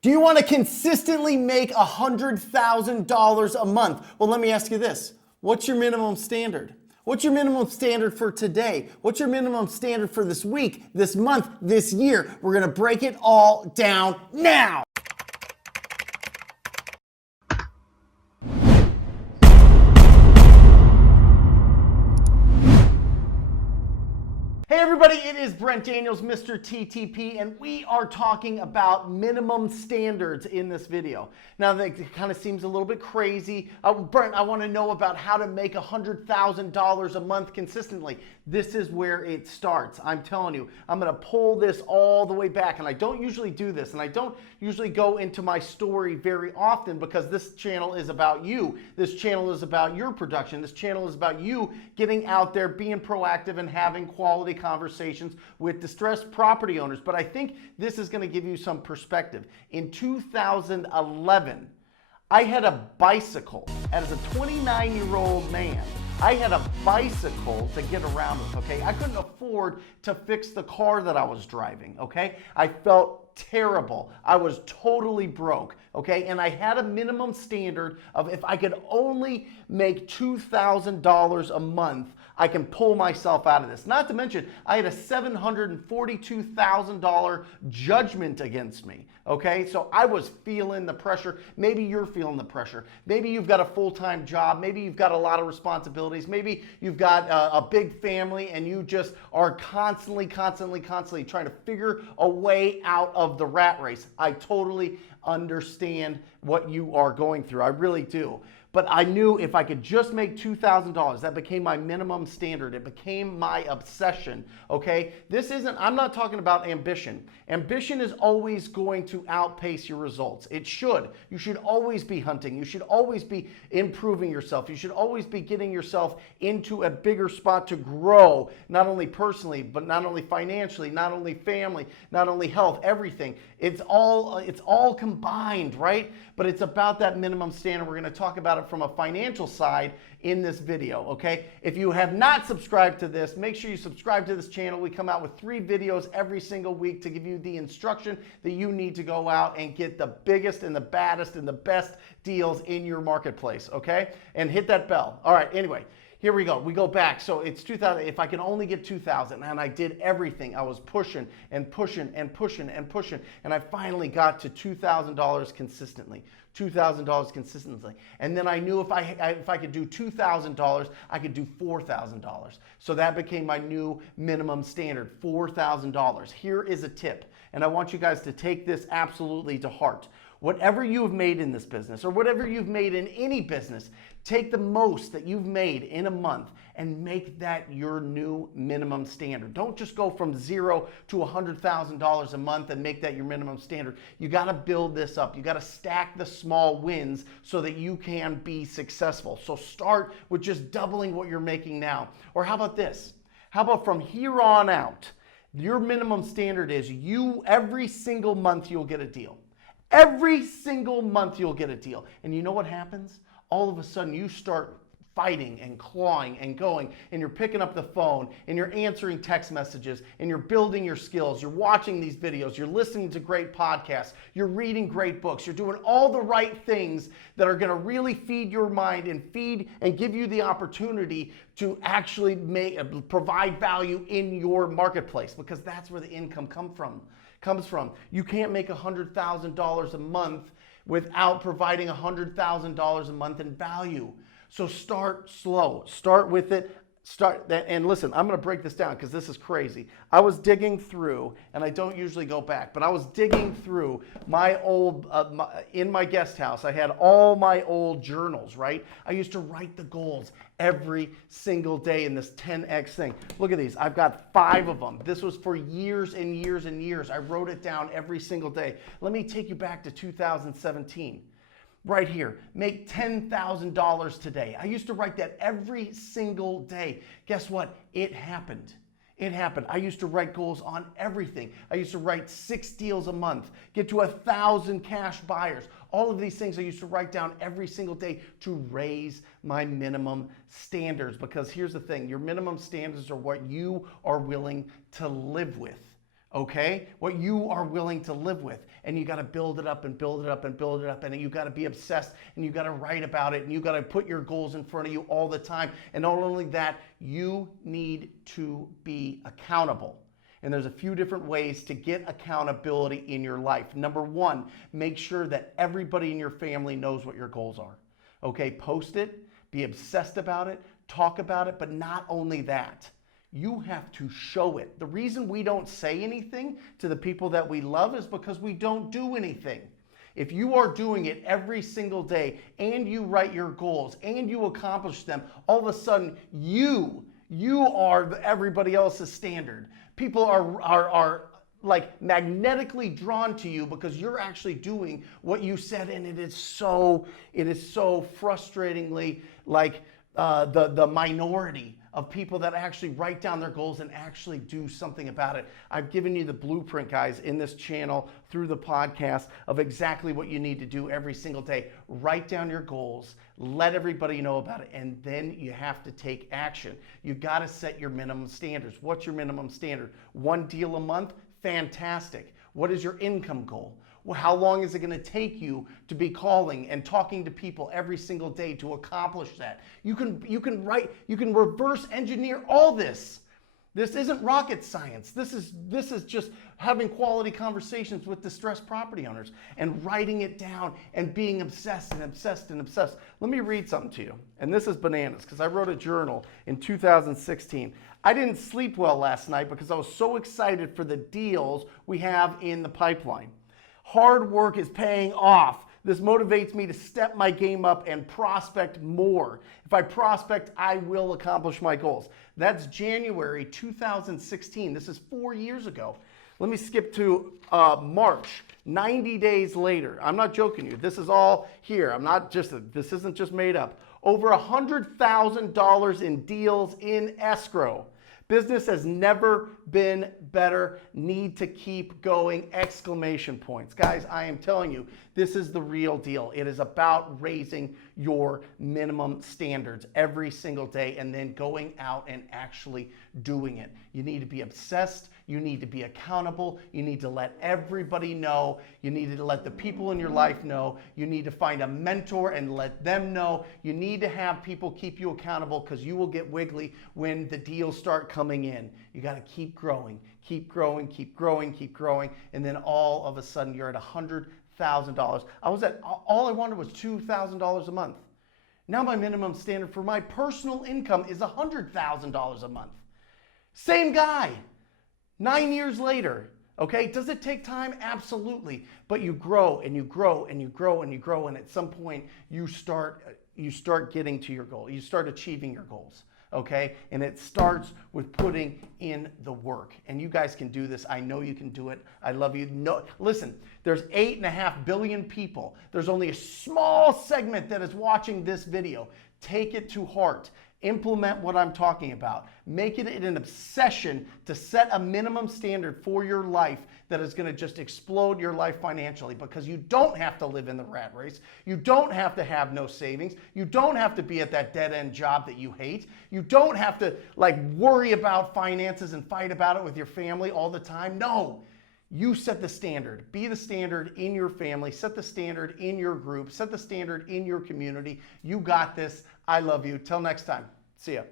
Do you want to consistently make $100,000 a month? Well, let me ask you this. What's your minimum standard? What's your minimum standard for today? What's your minimum standard for this week, this month, this year? We're going to break it all down now. Hey everybody, it is Brent Daniels, Mr. TTP, and we are talking about minimum standards in this video. Now that kind of seems a little bit crazy. Brent, I want to know about how to make $100,000 a month consistently. This is where it starts. I'm telling you, I'm going to pull this all the way back, and I don't usually do this, and I don't usually go into my story very often because this channel is about you. This channel is about your production. This channel is about you getting out there, being proactive, and having quality conversations with distressed property owners. But I think this is going to give you some perspective. In 2011, I had a bicycle. As a 29-year-old man, I had a bicycle to get around with, okay? I couldn't afford to fix the car that I was driving, okay? I felt terrible. I was totally broke, okay? And I had a minimum standard of if I could only make $2,000 a month, I can pull myself out of this. Not to mention, I had a $742,000 judgment against me, okay? So I was feeling the pressure. Maybe you're feeling the pressure. Maybe you've got a full-time job. Maybe you've got a lot of responsibilities. Maybe you've got a big family and you just are constantly trying to figure a way out of the rat race. I totally understand what you are going through. I really do. But I knew if I could just make $2,000, that became my minimum standard. It became my obsession, okay? I'm not talking about ambition. Ambition is always going to outpace your results. It should. You should always be hunting. You should always be improving yourself. You should always be getting yourself into a bigger spot to grow, not only personally, but not only financially, not only family, not only health, everything. It's all combined, right? But it's about that minimum standard. We're going to talk about it from a financial side in this video, okay? If you have not subscribed to this, make sure you subscribe to this channel. We come out with 3 videos every single week to give you the instruction that you need to go out and get the biggest and the baddest and the best deals in your marketplace, okay? And hit that bell. All right, anyway. Here we go. We go back. So it's 2000. If I can only get 2,000, and I did everything. I was pushing and pushing and pushing and pushing, and I finally got to $2,000 consistently. $2,000 consistently. And then I knew if I could do $2,000, I could do $4,000. So that became my new minimum standard, $4,000. Here is a tip, and I want you guys to take this absolutely to heart. Whatever you have made in this business or whatever you've made in any business, take the most that you've made in a month and make that your new minimum standard. Don't just go from $0 to $100,000 a month and make that your minimum standard. You got to build this up. You got to stack the small wins so that you can be successful. So start with just doubling what you're making now. Or how about this? How about from here on out, your minimum standard is every single month you'll get a deal. Every single month you'll get a deal. And you know what happens? All of a sudden you start fighting and clawing and going, and you're picking up the phone and you're answering text messages and you're building your skills. You're watching these videos. You're listening to great podcasts. You're reading great books. You're doing all the right things that are going to really feed your mind and feed and give you the opportunity to actually provide value in your marketplace, because that's where the income comes from. You can't make $100,000 a month without providing $100,000 a month in value. So start slow. Start with it. And listen, I'm going to break this down because this is crazy. I was digging through, and I don't usually go back, but I was digging through my old, in my guest house, I had all my old journals, right? I used to write the goals every single day in this 10X thing. Look at these. I've got 5 of them. This was for years and years and years. I wrote it down every single day. Let me take you back to 2017. Right here, make $10,000 today. I used to write that every single day. Guess what? It happened. It happened. I used to write goals on everything. I used to write 6 deals a month, get to 1,000 cash buyers. All of these things I used to write down every single day to raise my minimum standards. Because here's the thing, your minimum standards are what you are willing to live with. okay? What you are willing to live with. And you got to build it up and build it up and build it up. And you got to be obsessed and you got to write about it and you got to put your goals in front of you all the time. And not only that, you need to be accountable. And there's a few different ways to get accountability in your life. Number one, make sure that everybody in your family knows what your goals are. Okay, post it, be obsessed about it, talk about it, but not only that, you have to show it. The reason we don't say anything to the people that we love is because we don't do anything. If you are doing it every single day and you write your goals and you accomplish them, all of a sudden you are everybody else's standard. People are like magnetically drawn to you because you're actually doing what you said, and it is so frustratingly like the minority of people that actually write down their goals and actually do something about it. I've given you the blueprint, guys, in this channel through the podcast of exactly what you need to do every single day. Write down your goals, let everybody know about it, and then you have to take action. You got to set your minimum standards. What's your minimum standard? 1 deal a month? Fantastic. What is your income goal? Well, how long is it going to take you to be calling and talking to people every single day to accomplish that? You can reverse engineer all this. This isn't rocket science. This is just having quality conversations with distressed property owners and writing it down and being obsessed and obsessed and obsessed. Let me read something to you. And this is bananas because I wrote a journal in 2016. I didn't sleep well last night because I was so excited for the deals we have in the pipeline. Hard work is paying off. This motivates me to step my game up and prospect more. If I prospect, I will accomplish my goals. That's January 2016. This is 4 years ago. Let me skip to March, 90 days later. I'm not joking you. This is all here. This isn't just made up. Over $100,000 in deals in escrow. Business has never been better. Need to keep going! Exclamation points. Guys, I am telling you, this is the real deal. It is about raising your minimum standards every single day and then going out and actually doing it. You need to be obsessed. You need to be accountable. You need to let everybody know. You need to let the people in your life know. You need to find a mentor and let them know. You need to have people keep you accountable because you will get wiggly when the deals start coming in. You got to keep growing, keep growing, keep growing, keep growing. And then all of a sudden you're at $100,000. All I wanted was $2,000 a month. Now my minimum standard for my personal income is $100,000 a month. Same guy. 9 years later, okay? Does it take time? Absolutely. But you grow and you grow and you grow and you grow, and at some point you start getting to your goal. You start achieving your goals, okay? And it starts with putting in the work. And you guys can do this. I know you can do it. I love you. No, listen, there's 8.5 billion people. There's only a small segment that is watching this video. Take it to heart. Implement what I'm talking about. Make it an obsession to set a minimum standard for your life that is going to just explode your life financially, because you don't have to live in the rat race. You don't have to have no savings. You don't have to be at that dead-end job that you hate. You don't have to worry about finances and fight about it with your family all the time. No. You set the standard. Be the standard in your family. Set the standard in your group. Set the standard in your community. You got this. I love you. Till next time. See ya.